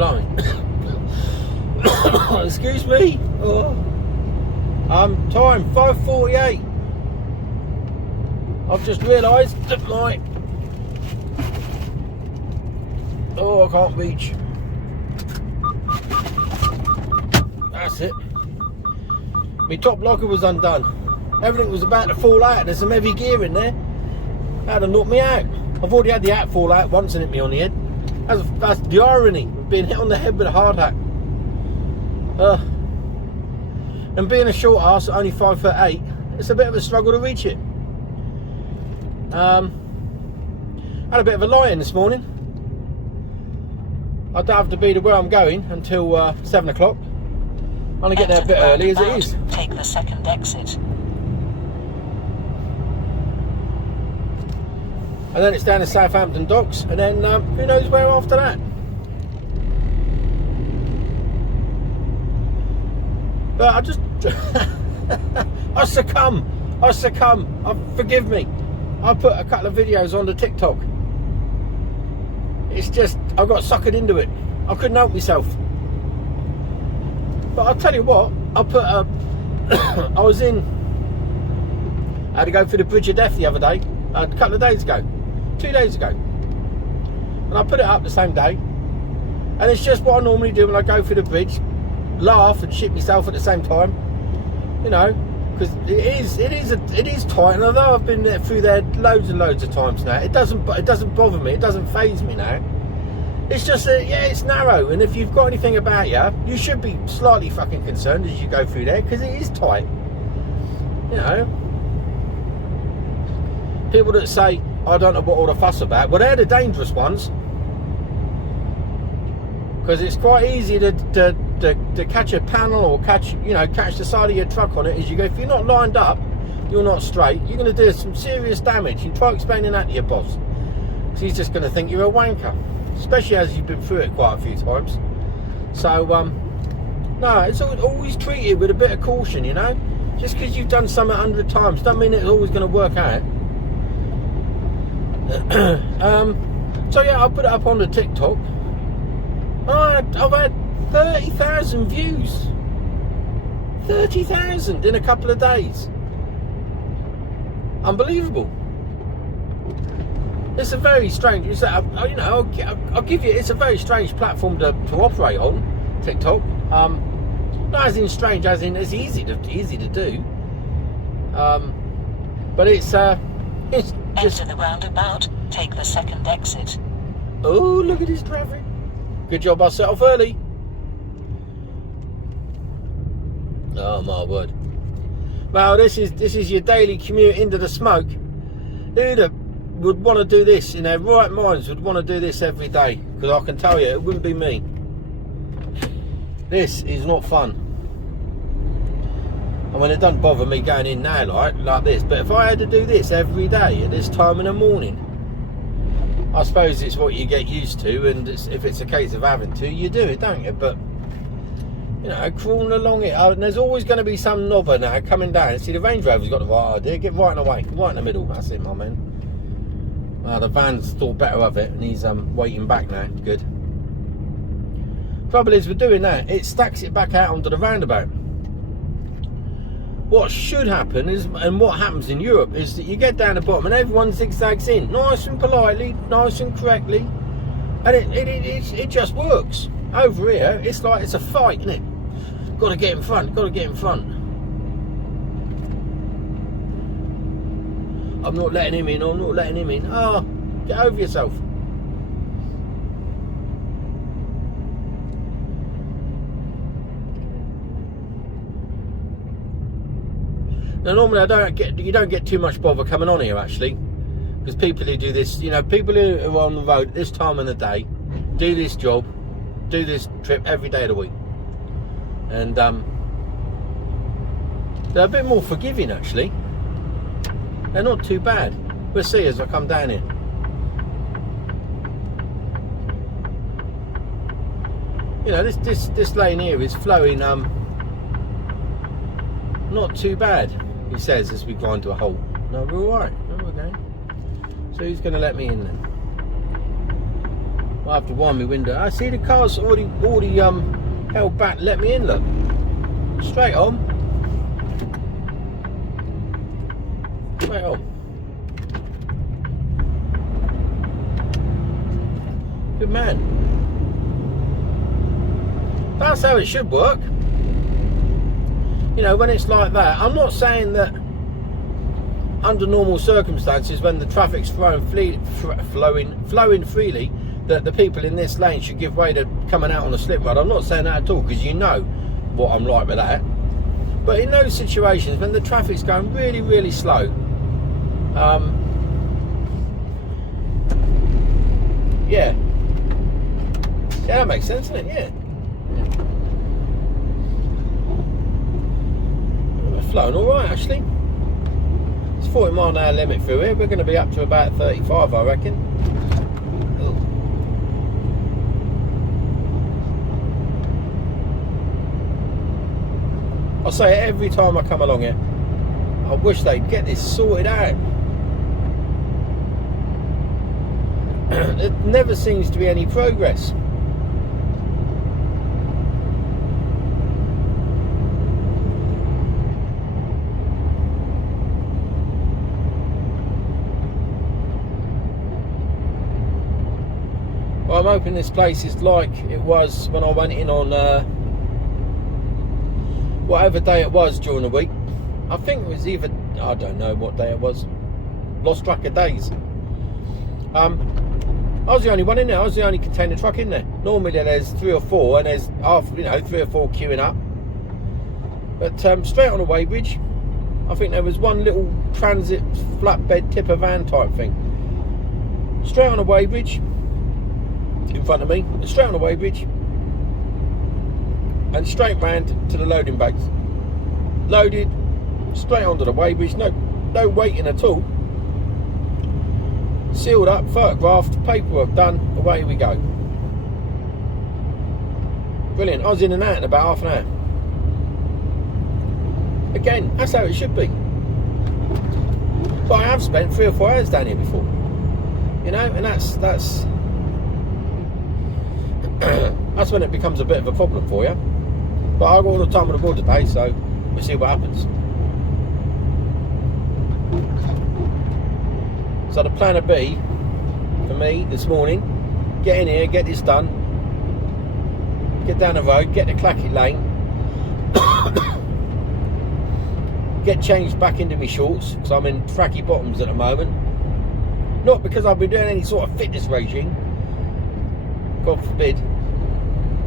blimey. Excuse me. Oh. Time 5:48. I've just realised that my... Oh, I can't reach. That's it. My top locker was undone. Everything was about to fall out. There's some heavy gear in there. That'd have knocked me out. I've already had the hat fall out once and hit me on the head. That's the irony of being hit on the head with a hard hat. And being a short ass at only 5'8", it's a bit of a struggle to reach it. Had a bit of a lie-in this morning. I don't have to be to where I'm going until 7 o'clock. I'm going to get there a bit early as it is. Take the second exit. And then it's down to Southampton docks, and then who knows where after that. But I just... I succumb. Forgive me. I put a couple of videos on the TikTok. It's just, I got suckered into it. I couldn't help myself. But I'll tell you what, I had to go through the Bridge of Death the other day, a couple of days ago, 2 days ago. And I put it up the same day. And it's just what I normally do when I go through the bridge. Laugh and shit myself at the same time. You know, because it is tight, and although I've been through there loads and loads of times now, it doesn't bother me, it doesn't faze me now. It's just that, yeah, it's narrow, and if you've got anything about you should be slightly fucking concerned as you go through there, because it is tight. You know, people that say I don't know what all the fuss about, well, they're the dangerous ones, because it's quite easy to catch a panel or catch the side of your truck on it as you go. If you're not lined up, you're not straight, you're going to do some serious damage. You try explaining that to your boss, so he's just going to think you're a wanker, especially as you've been through it quite a few times. So no, it's always treated with a bit of caution, you know. Just because you've done something 100 times doesn't mean it's always going to work out. So yeah, I'll put it up on the TikTok. I've had 30,000 views. 30,000 in a couple of days. Unbelievable. It's a very strange, I'll give you, it's a very strange platform to operate on, TikTok. Not as in strange, as in it's easy to do. But it's just... Enter the roundabout, take the second exit. Oh, look at this traffic. Good job I set off early. Oh my word. Well, this is your daily commute into the smoke. Who would want to do this in their right minds, would want to do this every day? Because I can tell you, it wouldn't be me. This is not fun. I mean, it doesn't bother me going in now like this, but if I had to do this every day at this time in the morning, I suppose it's what you get used to, and if it's a case of having to, you do it, don't you? But, you know, crawling along it, and there's always going to be some knobber now coming down. See, the Range Rover's got the right idea. Get right in the way, right in the middle. That's it, my man. The van's thought better of it, and he's waiting back now. Good. Trouble is, with doing that, it stacks it back out onto the roundabout. What should happen is, and what happens in Europe, is that you get down the bottom and everyone zigzags in, nice and politely, nice and correctly, and it just works. Over here, it's like it's a fight, isn't it? Got to get in front, got to get in front. I'm not letting him in, I'm not letting him in. Oh, get over yourself. Now normally you don't get too much bother coming on here actually, because people who do this, you know, people who are on the road at this time of the day, do this job, do this trip every day of the week, and they're a bit more forgiving actually. They're not too bad. We'll see as I come down here. You know, this lane here is flowing not too bad, he says as we grind to a halt. No, we're alright. No, we're going. So who's going to let me in then? I have to wind my window. I see the car's already held back. Let me in. Look, straight on. Straight on. Good man. That's how it should work. You know, when it's like that. I'm not saying that under normal circumstances, when the traffic's flowing freely, that the people in this lane should give way to coming out on a slip road. I'm not saying that at all, because you know what I'm like with that. But in those situations, when the traffic's going really, really slow, yeah, that makes sense, doesn't it? Yeah. We're flowing all right, actually. It's 40 mile an hour limit through here. We're going to be up to about 35, I reckon. I say it every time I come along here. I wish they'd get this sorted out. There never seems to be any progress. Well, I'm hoping this place is like it was when I went in on whatever day it was during the week. I think it was either, I don't know what day it was. Lost track of days. I was the only one in there. I was the only container truck in there. Normally there's 3 or 4, and there's 3 or 4 queuing up. But straight on the weighbridge, I think there was one little transit flatbed tipper van type thing. Straight on the weighbridge in front of me, straight on the weighbridge, and straight round to the loading bags. Loaded, straight onto the weighbridge, no waiting at all. Sealed up, photographed, paperwork done, away we go. Brilliant. I was in and out in about half an hour. Again, that's how it should be. But I have spent 3 or 4 hours down here before. You know, and that's that's when it becomes a bit of a problem for you. But I've got all the time on the board today, so we'll see what happens. So the plan B for me this morning, get in here, get this done, get down the road, get to Clackett Lane, get changed back into my shorts, because I'm in tracky bottoms at the moment. Not because I've been doing any sort of fitness regime, God forbid.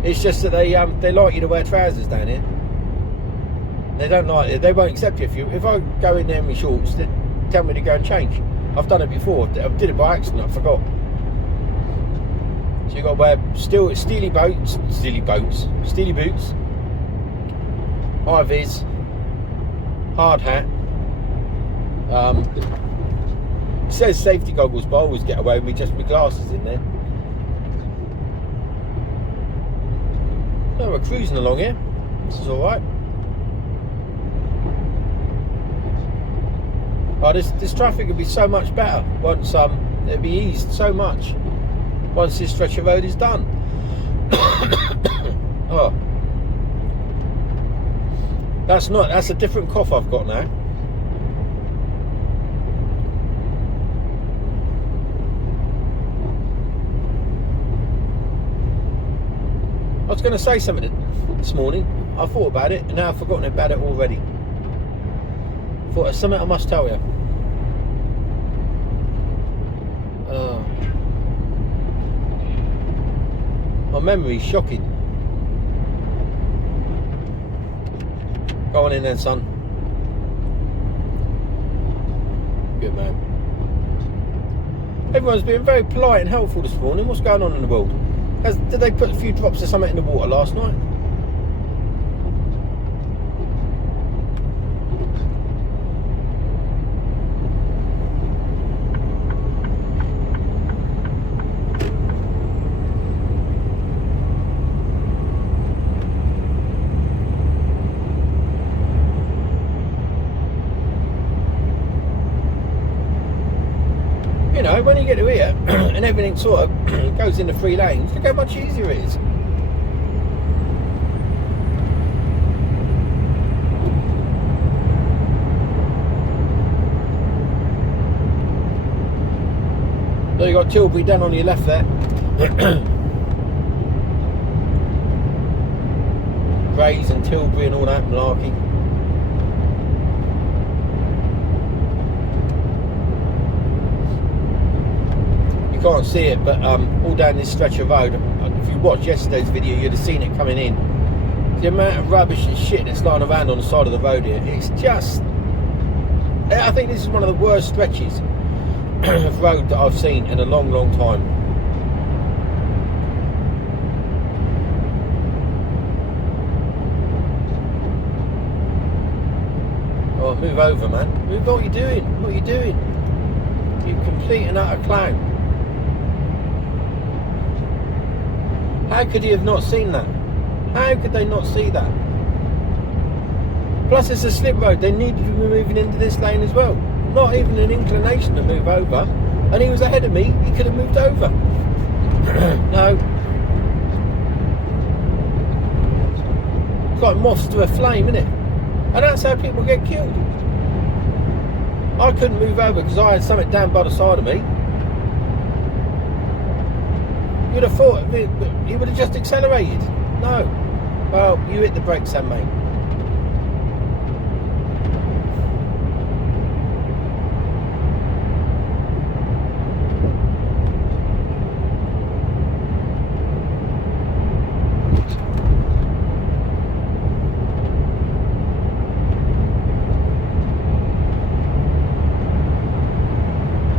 It's just that they like you to wear trousers down here. They don't like it. They won't accept you if I go in there in my shorts. They tell me to go and change. I've done it before. I did it by accident. I forgot. So you got to wear steely boots, high vis, hard hat. It says safety goggles, but I always get away with me just with glasses in there. Oh, we're cruising along here. This is all right. Oh, this traffic would be so much better once it'd be eased so much once this stretch of road is done. Oh, that's a different cough I've got now. I was going to say something this morning. I thought about it, and now I've forgotten about it already. Thought it's something I must tell you. My memory's shocking. Go on in then, son. Good man. Everyone's been very polite and helpful this morning. What's going on in the world? Did they put a few drops of something in the water last night? you know, when you get to here and everything sort of goes into 3 lanes, look how much easier it is. So you got Tilbury down on your left there. Grays and Tilbury and all that malarkey. You can't see it, but all down this stretch of road, if you watched yesterday's video, you'd have seen it coming in. The amount of rubbish and shit that's lying around on the side of the road here, it's just... I think this is one of the worst stretches of road that I've seen in a long, long time. Oh, move over, man. Move. What are you doing? What are you doing? You complete and utter clown. How could he have not seen that? How could they not see that? Plus, it's a slip road. They need to be moving into this lane as well. Not even an inclination to move over, and he was ahead of me. He could have moved over. No. It's like moths to a flame, isn't it? And that's how people get killed. I couldn't move over because I had something down by the side of me. You'd have thought he would have just accelerated. No. Well, you hit the brakes then, mate.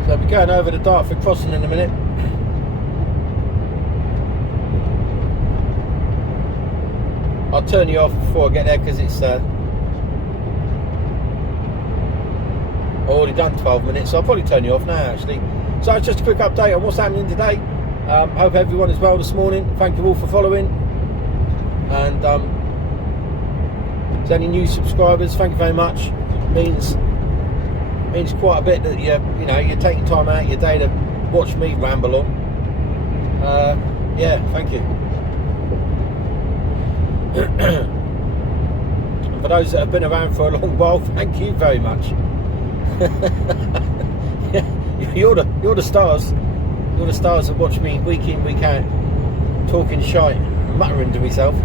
So we're going over the Dartford crossing in a minute. I'll turn you off before I get there because it's already done 12 minutes, so I'll probably turn you off now actually. So it's just a quick update on what's happening today. Hope everyone is well this morning. Thank you all for following, and if there's any new subscribers, thank you very much. It means quite a bit that you're taking time out of your day to watch me ramble on. Yeah, thank you. And for those that have been around for a long while, thank you very much. You're the stars. You're the stars that watch me week in, week out, talking shite, muttering to myself.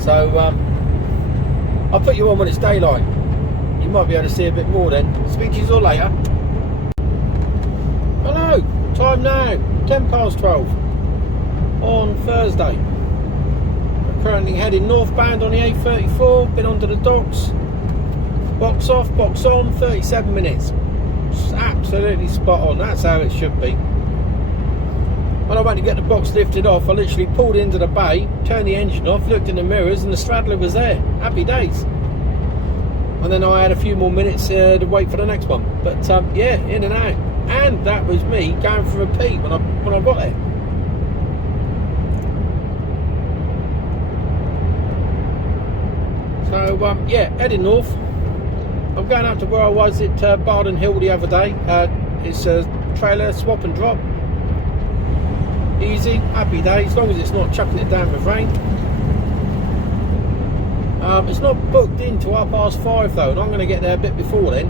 So I'll put you on when it's daylight. You might be able to see a bit more then. Speak to you all later. Hello, time now, 12:10 on Thursday. Currently heading northbound on the A34, been onto the docks, box off, box on, 37 minutes. It's absolutely spot on, that's how it should be. When I went to get the box lifted off, I literally pulled into the bay, turned the engine off, looked in the mirrors and the straddler was there. Happy days. And then I had a few more minutes to wait for the next one. But yeah, in and out. And that was me going for a pee when I got there. So yeah, heading north. I'm going up to where I was at Barden Hill the other day. It's a trailer swap and drop. Easy, happy day, as long as it's not chucking it down with rain. It's not booked in till 5:30 though, and I'm going to get there a bit before then.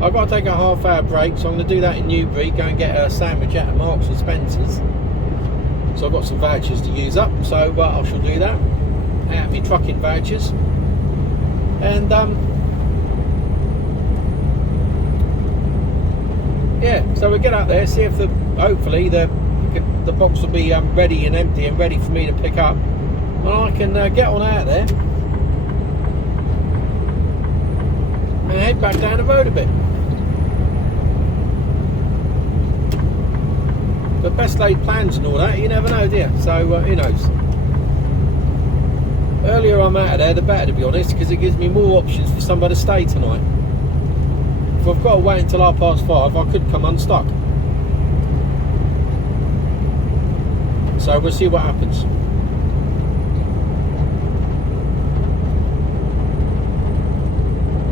I've got to take a half-hour break, so I'm going to do that in Newbury, go and get a sandwich out of Marks and Spencer's. So I've got some vouchers to use up, so I shall do that. Out of my trucking vouchers. And yeah, so we get out there, see if hopefully the box will be ready and empty and ready for me to pick up, and I can get on out there and head back down the road a bit. The best laid plans and all that, you never know, do you? So who knows? Earlier I'm out of there, the better, to be honest, because it gives me more options for somebody to stay tonight. If I've got to wait until 5:30, I could come unstuck. So we'll see what happens.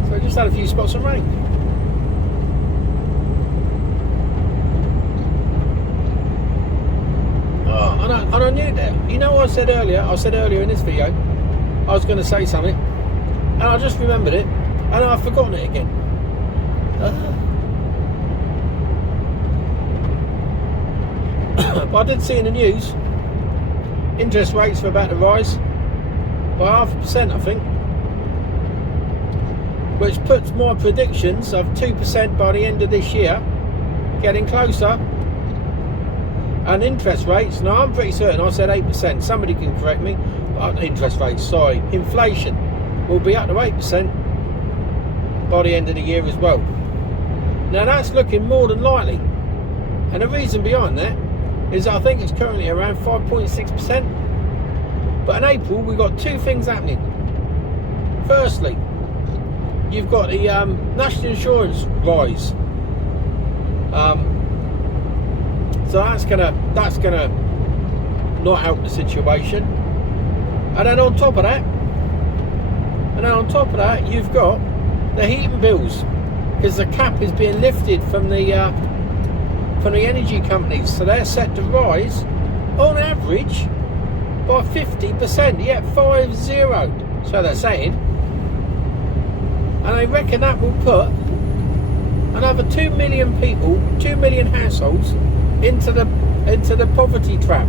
So I just had a few spots of rain. and I knew that. You know what I said earlier in this video, I was going to say something, and I just remembered it, and I've forgotten it again. But I did see in the news, interest rates are about to rise by 0.5%, I think, which puts my predictions of 2% by the end of this year getting closer. And interest rates, now I'm pretty certain I said 8%, somebody can correct me, but interest rates, sorry, inflation will be up to 8% by the end of the year as well. Now that's looking more than likely, and the reason behind that is I think it's currently around 5.6%, but in April we've got two things happening. Firstly, you've got the national insurance rise, so that's gonna not help the situation. And then on top of that, you've got the heating bills, because the cap is being lifted from the energy companies, so they're set to rise on average by 50%. Yeah, 50. So they're saying, and I reckon that will put another 2 million people, 2 million households into the poverty trap,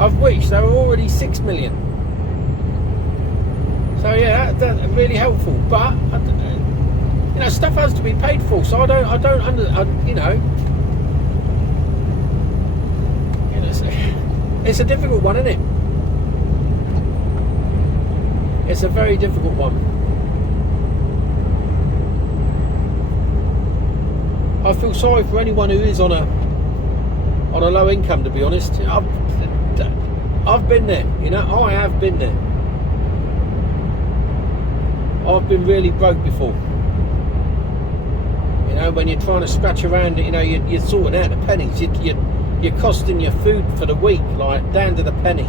of which there are already 6 million. So yeah, that's really helpful. But you know, stuff has to be paid for. So it's a difficult one, isn't it? It's a very difficult one. I feel sorry for anyone who is on a low income, to be honest. I've been there, you know, I have been there. I've been really broke before. You know, when you're trying to scratch around, you know, you're sorting out the pennies. You're costing your food for the week, like down to the penny.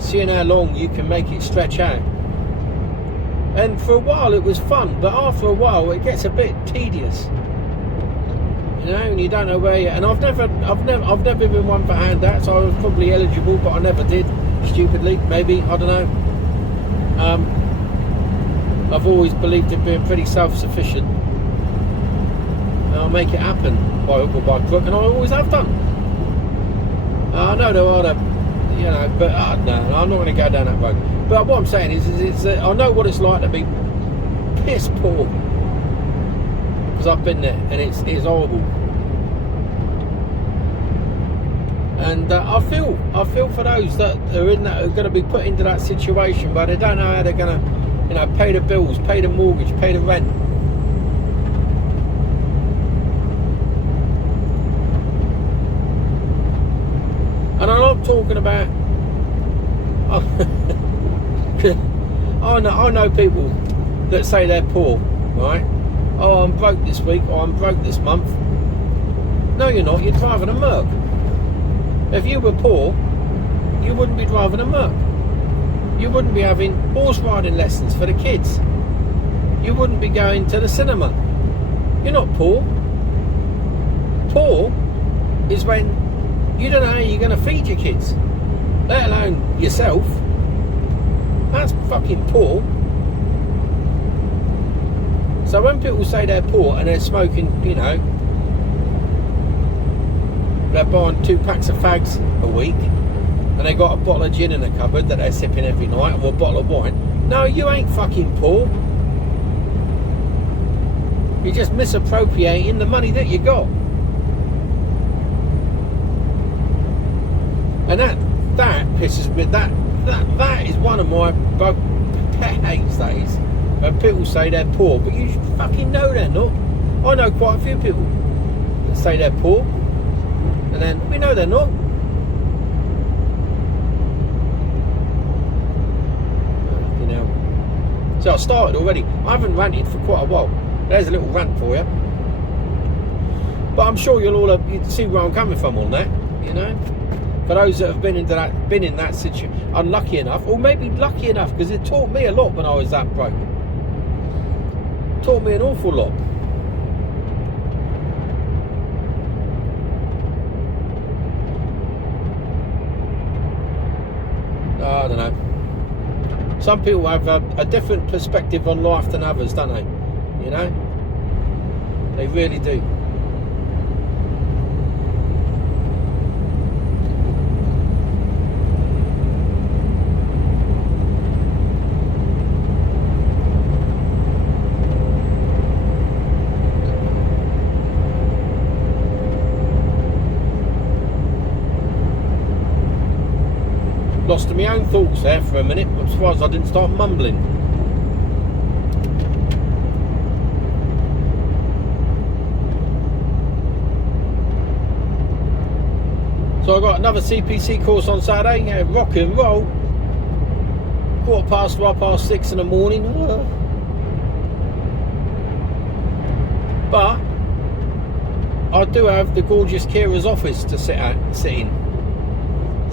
Seeing how long you can make it stretch out. And for a while it was fun, but after a while it gets a bit tedious. You know, and you don't know where you. And I've never been one for handouts. I was probably eligible, but I never did. Stupidly, maybe, I don't know. I've always believed in being pretty self-sufficient. And I'll make it happen by hook or by crook, and I always have done. I know there are, you know, but no, I'm not going to go down that road. But what I'm saying is I know what it's like to be piss poor, because I've been there, and it's horrible. And I feel for those that are in that, are going to be put into that situation, but they don't know how they're going to, you know, pay the bills, pay the mortgage, pay the rent. And I'm not talking about. I know people that say they're poor, right? Oh, I'm broke this week, or I'm broke this month. No, you're not. You're driving a Merc. If you were poor, you wouldn't be driving a Merc. You wouldn't be having horse riding lessons for the kids. You wouldn't be going to the cinema. You're not poor. Poor is when you don't know how you're going to feed your kids, let alone yourself. That's fucking poor. So when people say they're poor and they're smoking, you know, they're buying 2 packs of fags a week, and they got a bottle of gin in the cupboard that they're sipping every night, or a bottle of wine. No, you ain't fucking poor. You're just misappropriating the money that you got. And that pisses me. That is one of my pet hates, that is. When people say they're poor, but you fucking know they're not. I know quite a few people that say they're poor, and then we know they're not. You know. So I started already. I haven't ranted for quite a while. There's a little rant for you. But I'm sure you'll all you see where I'm coming from on that. You know. For those that have been in that situation, unlucky enough, or maybe lucky enough, because it taught me a lot when I was that broke. Taught me an awful lot. I don't know. Some people have a different perspective on life than others, don't they? You know? They really do. Lost to my own thoughts there for a minute. I'm surprised I didn't start mumbling. So I got another CPC course on Saturday. Yeah, rock and roll. 6:15 in the morning. But I do have the gorgeous Kira's office to sit in.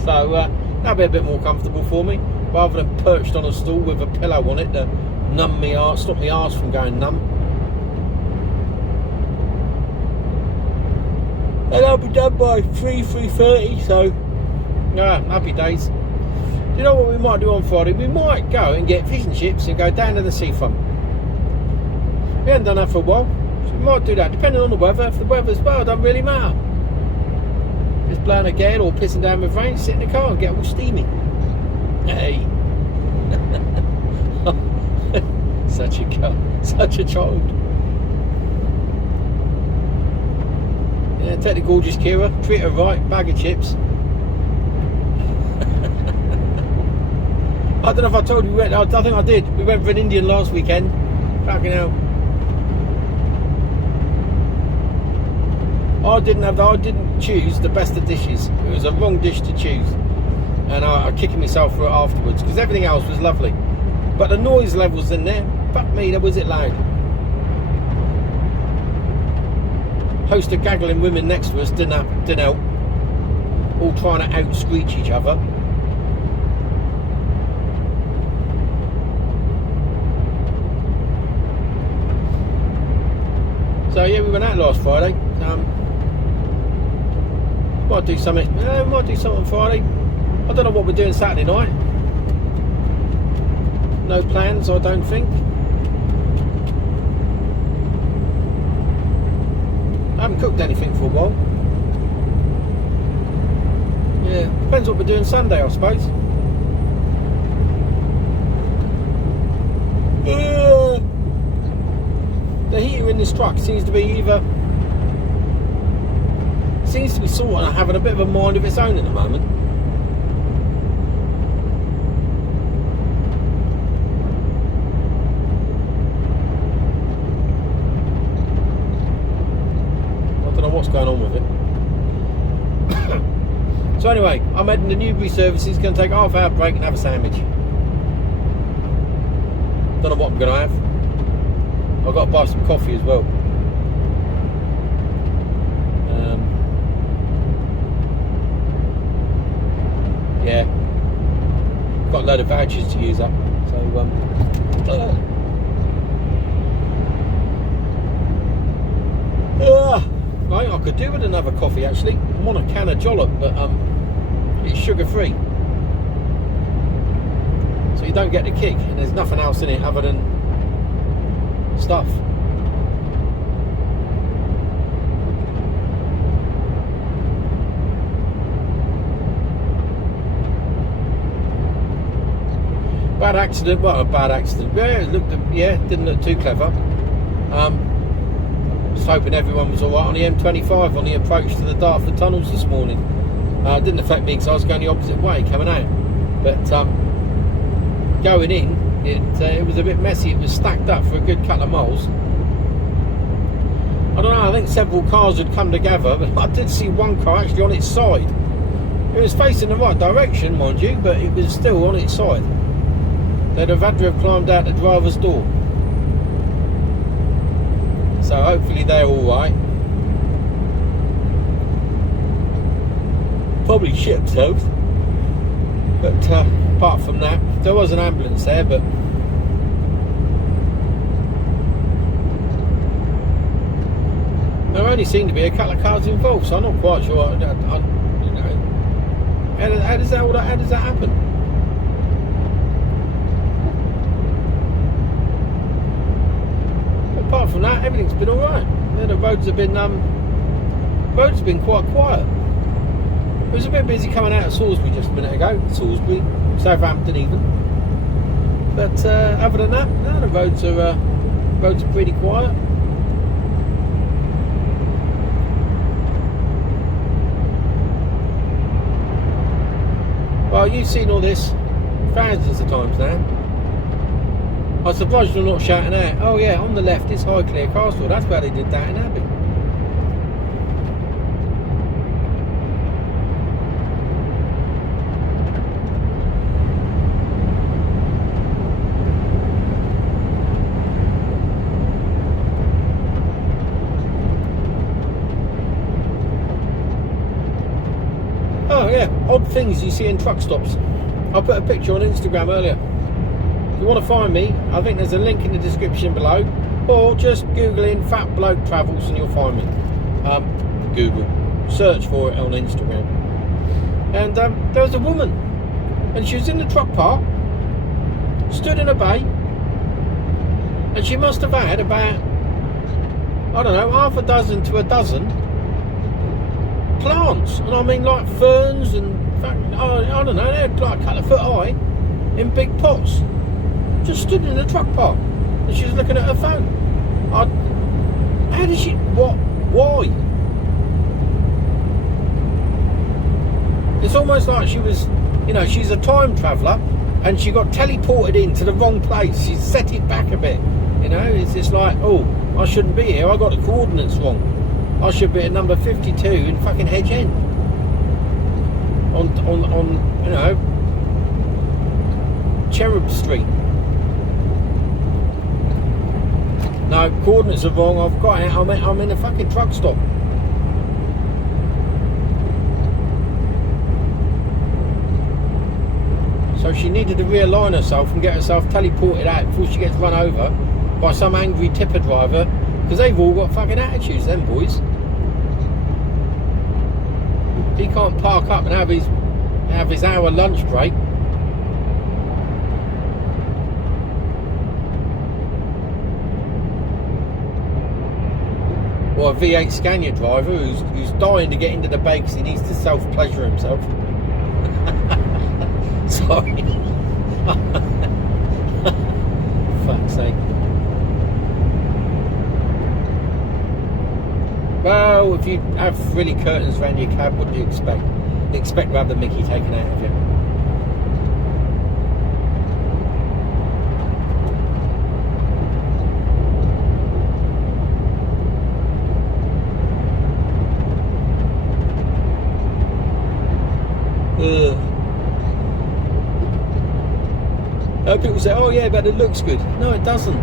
So that'll be a bit more comfortable for me, rather than perched on a stool with a pillow on it to numb me arse, stop me arse from going numb. And I'll be done by 3:30, so yeah, happy days. Do you know what we might do on Friday? We might go and get fish and chips and go down to the seafront. We haven't done that for a while, so we might do that, depending on the weather. If the weather's bad, it doesn't really matter. It's blowing a gale or pissing down with rain, sit in the car and get all steamy. Hey. Such a child. Yeah, take the gorgeous Kira, treat her right, bag of chips. I don't know if I told you, I think I did. We went for an Indian last weekend. Fucking hell. I didn't choose the best of dishes. It was a wrong dish to choose, and I kicking myself for it afterwards because everything else was lovely, but the noise levels in there, fuck me, was it loud. Host of gaggling women next to us didn't help. All trying to out-screech each other. So yeah, we went out last Friday. Might do something. We might do something on Friday. I don't know what we're doing Saturday night. No plans, I don't think. I haven't cooked anything for a while. Yeah, depends what we're doing Sunday, I suppose. The heater in this truck seems to be sort of having a bit of a mind of its own at the moment. I don't know what's going on with it. So anyway, I'm heading to Newbury Services, going to take a half-hour break and have a sandwich. Don't know what I'm going to have. I've got to buy some coffee as well. Yeah, got a load of vouchers to use up. So right, I could do with another coffee actually. I'm on a can of Jollop, but it's sugar free, so you don't get the kick, and there's nothing else in it other than stuff. Bad accident, well, a bad accident. Yeah, it didn't look too clever. Just hoping everyone was alright on the M25 on the approach to the Dartford tunnels this morning. It didn't affect me because I was going the opposite way coming out. But going in, it was a bit messy. It was stacked up for a good couple of miles. I don't know, I think several cars had come together, but I did see one car actually on its side. It was facing the right direction, mind you, but it was still on its side. They'd have had to have climbed out the driver's door. So hopefully they're alright. Probably shit themselves. But apart from that, there was an ambulance there, but there only seemed to be a couple of cars involved, so I'm not quite sure. How does that happen? apart from that, everything's been all right. Yeah, the roads have been quite quiet. It was a bit busy coming out of Salisbury just a minute ago. Salisbury, Southampton even. But other than that, no, the roads are pretty quiet. Well, you've seen all this thousands of times now. I'm surprised you're not shouting out, oh yeah, on the left is Highclere Castle. That's where they did that in Abbey. Oh yeah, odd things you see in truck stops. I put a picture on Instagram earlier. If you want to find me, I think there's a link in the description below, or just Google in Fat Bloke Travels and you'll find me. Google, search for it on Instagram. And there was a woman, and she was in the truck park, stood in a bay, and she must have had about, I don't know, half a dozen to a dozen plants, and I mean like ferns and I don't know, they're like a couple of foot high in big pots. Just stood in the truck park, and she was looking at her phone. How did she? What? Why? It's almost like she was, you know, she's a time traveller, and she got teleported into the wrong place. She set it back a bit. You know, it's just like, oh, I shouldn't be here. I got the coordinates wrong. I should be at number 52 in fucking Hedge End. On you know, Cherub Street. No, coordinates are wrong. I've got it. I'm in a fucking truck stop. So she needed to realign herself and get herself teleported out before she gets run over by some angry tipper driver, because they've all got fucking attitudes, them boys. He can't park up and have his hour lunch break. Or a V8 Scania driver who's dying to get into the bay because he needs to self-pleasure himself. Sorry. Fuck's sake. Well, if you have frilly curtains around your cab, what do you expect? You expect to have the Mickey taken out of you. People say, oh yeah, but it looks good. No, it doesn't.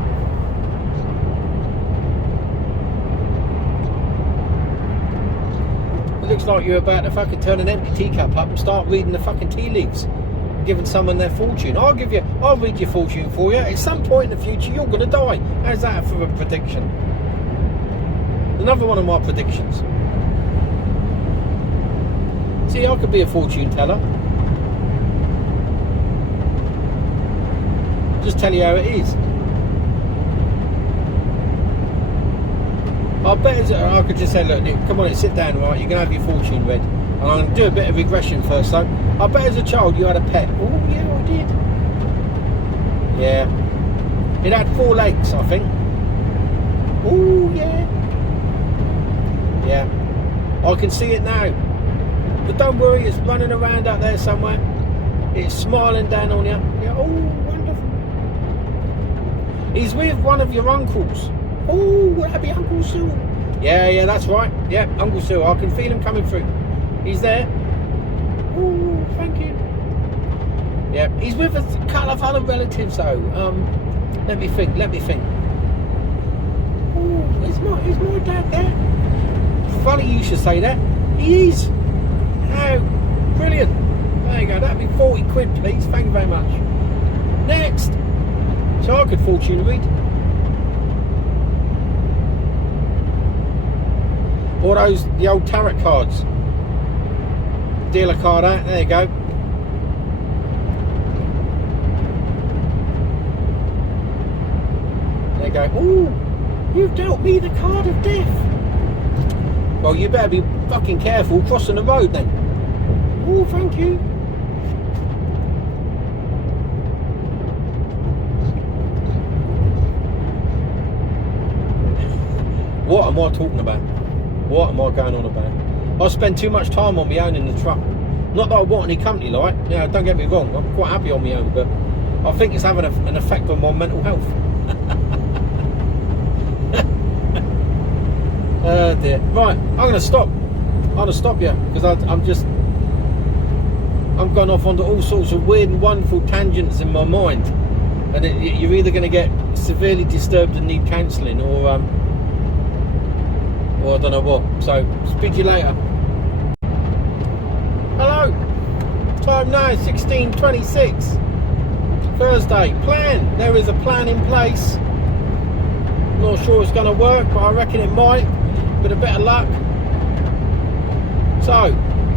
It looks like you're about to fucking turn an empty teacup up and start reading the fucking tea leaves, giving someone their fortune. I'll read your fortune for you. At some point in the future, you're going to die. How's that for a prediction? Another one of my predictions. See, I could be a fortune teller. Just tell you how it is. I bet I could just say, look, Nick, come on, sit down, right? You're going to have your fortune read. And I'm going to do a bit of regression first, though. I bet as a child you had a pet. Oh, yeah, I did. Yeah. It had 4 legs, I think. Oh, yeah. Yeah. I can see it now. But don't worry, it's running around out there somewhere. It's smiling down on you. Yeah, oh, wonderful. He's with one of your uncles. Oh, would that be Uncle Sue? Yeah, that's right. Yeah, Uncle Sue. I can feel him coming through. He's there. Oh, thank you. Yeah, he's with a couple of other relatives though. Let me think. Oh, is my dad there? Funny you should say that. He is. Oh, brilliant. There you go. That'd be 40 quid, please. Thank you very much. Next. So I could fortune read. Or the old tarot cards. Deal a card out. There you go. There you go. Ooh. You've dealt me the card of death. Well, you better be fucking careful crossing the road then. Oh, thank you. What am I talking about? What am I going on about? I spend too much time on my own in the truck. Not that I want any company, like, you know, don't get me wrong, I'm quite happy on my own, but I think it's having an effect on my mental health. Oh dear. Right, I'm going to stop. I'm going to stop you, because I'm going off onto all sorts of weird and wonderful tangents in my mind. And you're either going to get severely disturbed and need counselling, or I don't know what. So, speak to you later. Hello. Time now, 16:26. Thursday. Plan. There is a plan in place. Not sure it's going to work, but I reckon it might. With a bit of luck. So,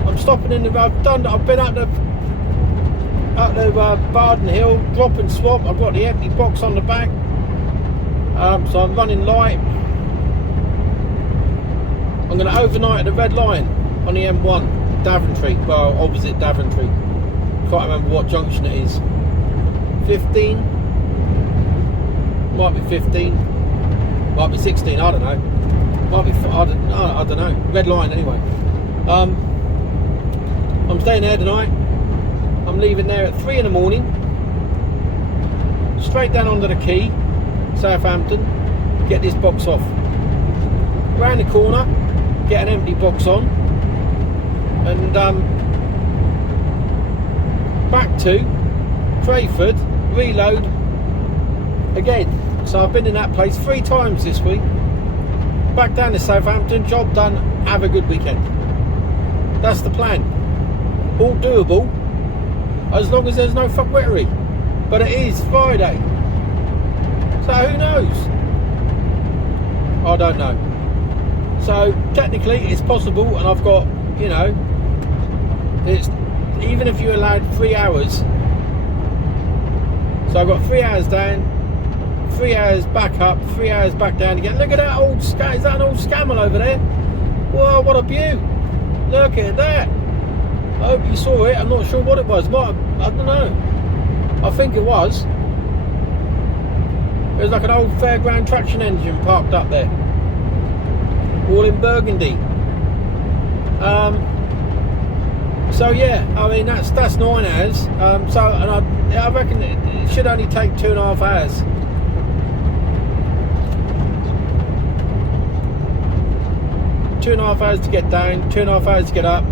I'm stopping in the. I've been up the Barden Hill, drop and swap. I've got the empty box on the back. So I'm running light. I'm going to overnight at the Red Lion on the M1, Daventry. Well, opposite Daventry. Can't remember what junction it is. 15. Might be 15. Might be 16. I don't know. Might be. I don't know. Red Lion anyway. I'm staying there tonight. I'm leaving there at 3 in the morning. Straight down onto the quay, Southampton. Get this box off. Round the corner, get an empty box on, and back to Crayford, reload again. So I've been in that place 3 times this week. Back down to Southampton, job done, have a good weekend. That's the plan. All doable, as long as there's no fuckwittery. But it is Friday, so who knows? I don't know. So technically it's possible, and I've got, you know, it's even if you allowed 3 hours. So I've got 3 hours down, 3 hours back up, 3 hours back down again. Look at that old is that an old Scamel over there? Whoa, what a beaut. Look at that. I hope you saw it. I'm not sure what it was. I don't know. I think it was. It was like an old fairground traction engine parked up there. All in burgundy. So yeah, I mean that's 9 hours. So and I reckon it should only take 2.5 hours. Two and a half hours to get down, 2.5 hours to get up.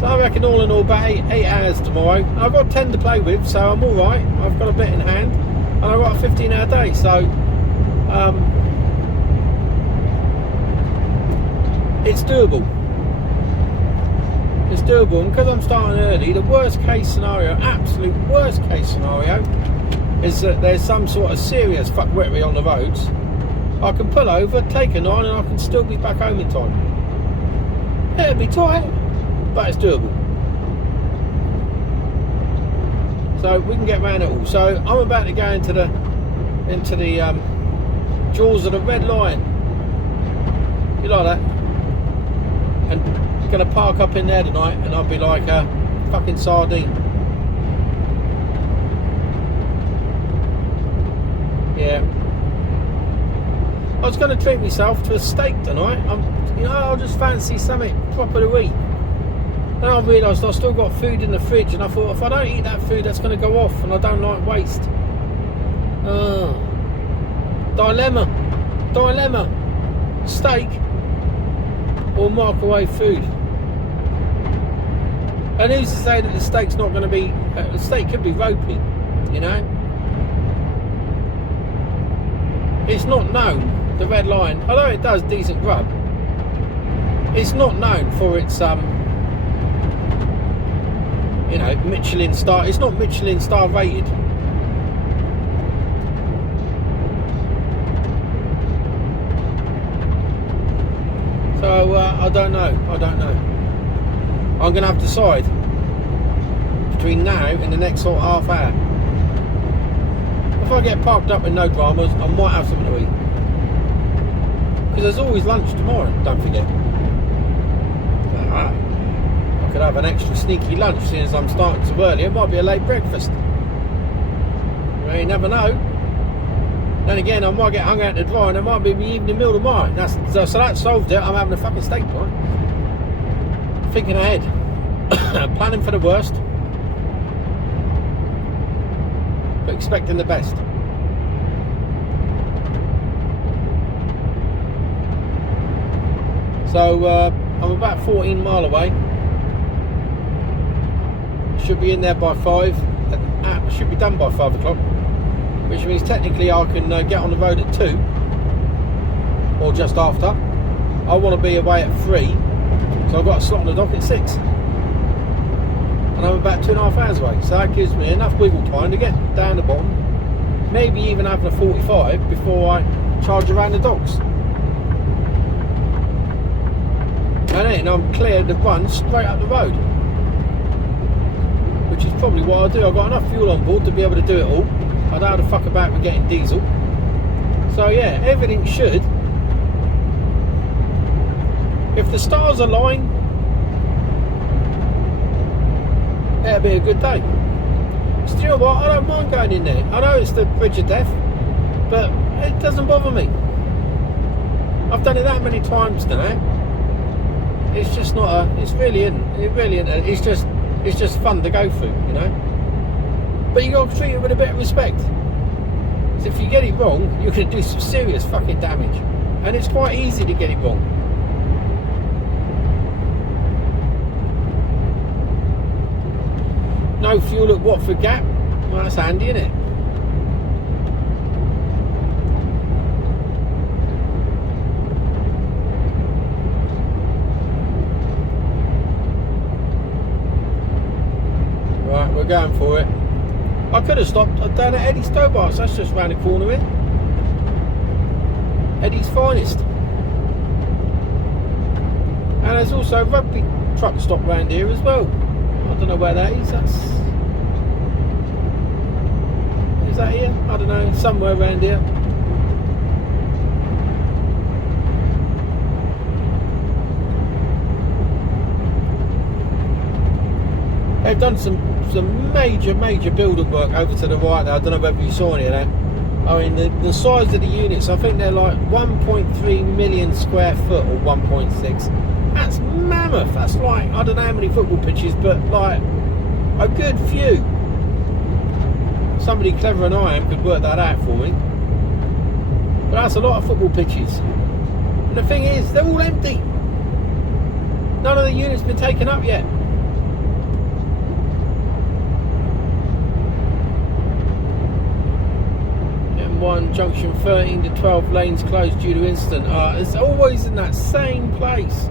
So I reckon all in all about 8 hours tomorrow. I've got 10 to play with, so I'm alright. I've got a bit in hand, and I've got a 15-hour day, so it's doable. It's doable, and because I'm starting early, the worst case scenario, absolute worst case scenario, is that there's some sort of serious fuckwittery on the roads. I can pull over, take a 9, and I can still be back home in time. It'll be tight, but it's doable. So we can get around it all. So I'm about to go into the jaws of the Red Lion. You like that? And gonna park up in there tonight, and I'll be like a fucking sardine. Yeah. I was going to treat myself to a steak tonight. I'll just fancy something proper to eat. Then I realised I still got food in the fridge, and I thought if I don't eat that food, that's going to go off, and I don't like waste. Dilemma. Steak or microwave food. And who's to say that the steak's not going to be? The steak could be ropey, you know. It's not known. The Red Lion, although it does decent grub, it's not known for its Michelin star. It's not Michelin star rated. So I don't know. I'm gonna have to decide between now and the next sort of half hour. If I get parked up with no dramas, I might have something to eat. Because there's always lunch tomorrow, don't forget. I could have an extra sneaky lunch since I'm starting so early. It might be a late breakfast. You never know. Then again, I might get hung out to dry and it might be my evening meal tomorrow. So that solved it. I'm having a fucking steak tonight. Thinking ahead. Planning for the worst. But expecting the best. So I'm about 14 mile away. Should be in there by 5. Should be done by 5 o'clock. Which means technically I can get on the road at 2. Or just after. I want to be away at 3. So I've got a slot on the dock at 6. And I'm about 2.5 hours away. So that gives me enough wiggle time to get down the bottom. Maybe even having a 45 before I charge around the docks. And then I'm clear to run straight up the road. Which is probably what I'll do. I've got enough fuel on board to be able to do it all. I don't have to fuck about with getting diesel. So yeah, everything should. If the stars align, it'll be a good day. So you know what? I don't mind going in there. I know it's the bridge of death, but it doesn't bother me. I've done it that many times now. It's just not a. It's really isn't. It really isn't. It's just fun to go through, you know. But you got to treat it with a bit of respect. Because if you get it wrong, you're going to do some serious fucking damage, and it's quite easy to get it wrong. No fuel at Watford Gap. Well, that's handy, isn't it? Right, we're going for it. I could have stopped down at Eddie's Stobarts. That's just round the corner here. Eddie's Finest. And there's also a rugby truck stop round here as well. I don't know where that is. Is that here? I don't know. Somewhere around here. They've done some major building work over to the right there. I don't know whether you saw any of that. I mean, the size of the units, I think they're like 1.3 million square foot or 1.6. That's mammoth. That's like, I don't know how many football pitches, but like a good few. Somebody cleverer than I am could work that out for me. But that's a lot of football pitches. And the thing is, they're all empty. None of the units been taken up yet. M1 junction 13 to 12 lanes closed due to incident. It's always in that same place.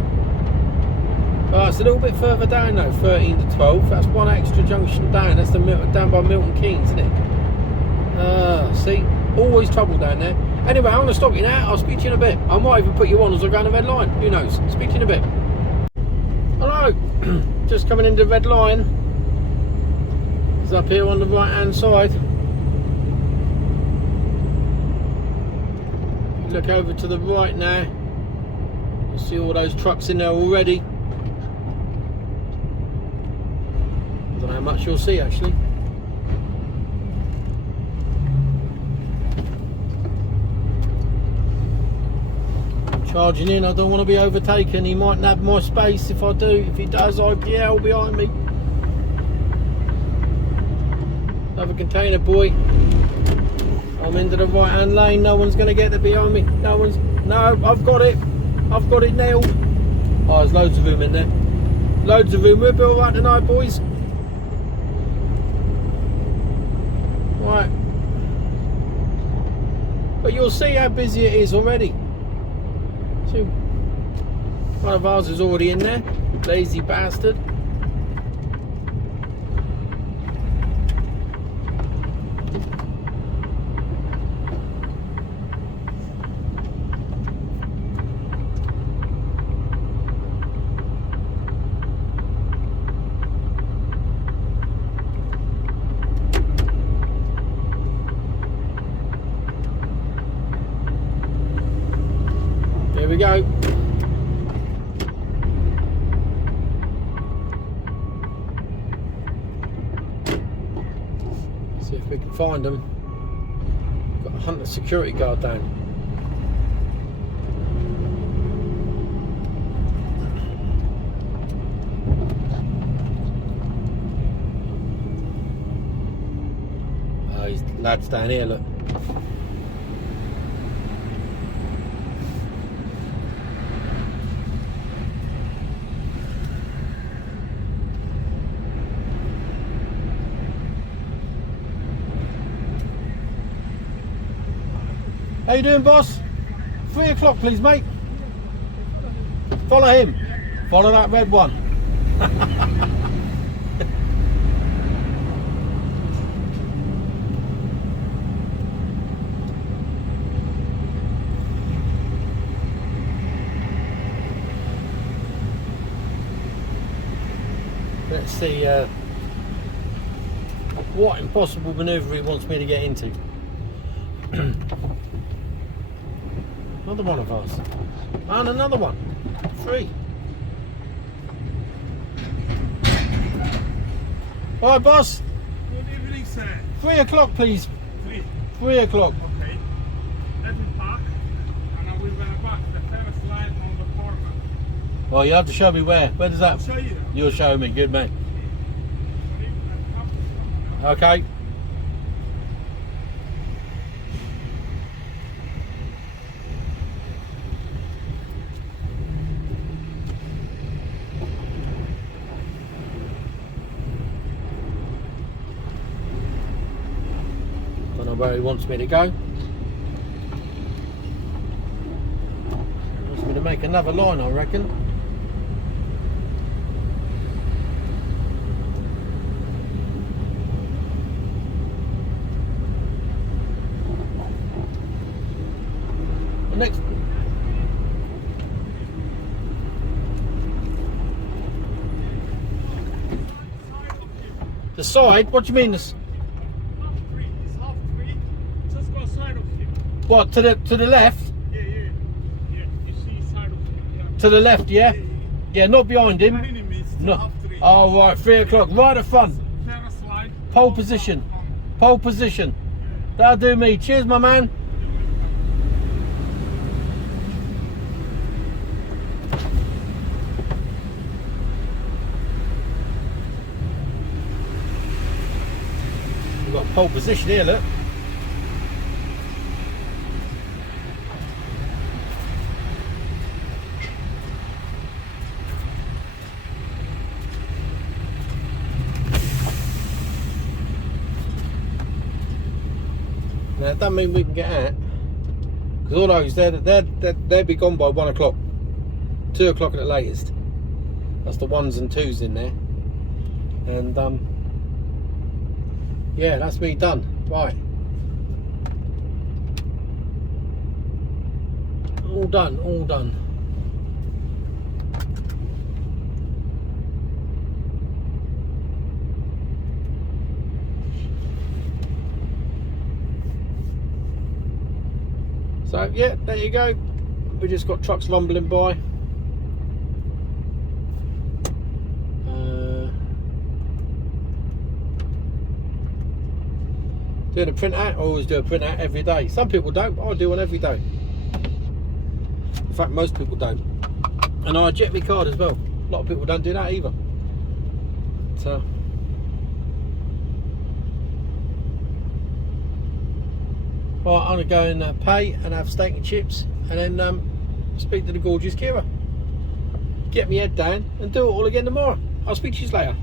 It's a little bit further down though, 13 to 12. That's one extra junction down. That's the down by Milton Keynes, isn't it? See, always trouble down there. Anyway, I'm going to stop you now. I'll speak to you in a bit. I might even put you on as I go on the red line. Who knows? Speak to you in a bit. Hello. Just coming into the red line. It's up here on the right hand side. Look over to the right now. You see all those trucks in there already. I don't know how much you'll see actually. Charging in, I don't want to be overtaken. He might nab my space if I do. If he does, IPL behind me. Another container boy. I'm into the right hand lane. No one's going to get there behind me. No, I've got it. I've got it nailed. Oh, there's loads of room in there. Loads of room. We'll be alright tonight, boys. Right. But you'll see how busy it is already. See, one of ours is already in there. Lazy bastard. we go. See if we can find them. Got to hunt the security guard down. Oh, these lads down here, look. How you doing, boss? 3 o'clock, please, mate. Follow him. Follow that red one. Let's see what impossible manoeuvre he wants me to get into. Another one of ours. And another one. 3. Alright, boss. Good evening, sir. 3 o'clock, please. 3. 3 o'clock. Okay. Let me park, and I will go back the first line on the corner. Well, you have to show me where. Where does I'll that? show you. You'll show me. Good man. Okay. Don't know where he wants me to go. He wants me to make another line, I reckon. Next. The side? What do you mean? Half 3. It's half 3. Just go side of him. What, to the left? Yeah. You see side of him. Yeah. To the left, yeah? Yeah, not behind him. Behind him is No. half 3. Oh right, 3 o'clock. Right at front. First line. Pole position. Pole position. That'll do me. Cheers, my man. We've got pole position here, look. Now, it doesn't mean we can get out, because all those, they'll be gone by 1 o'clock. 2 o'clock at the latest. That's the 1s and 2s in there. And, yeah, that's me done. Right. All done, all done. So yeah, there you go. We just got trucks rumbling by. Doing a printout. I always do a printout every day. Some people don't, but I do one every day. In fact, most people don't. And I jet my card as well. A lot of people don't do that either. So right, I'm going to go and pay and have steak and chips, and then speak to the gorgeous Kira. Get my head down and do it all again tomorrow. I'll speak to you later.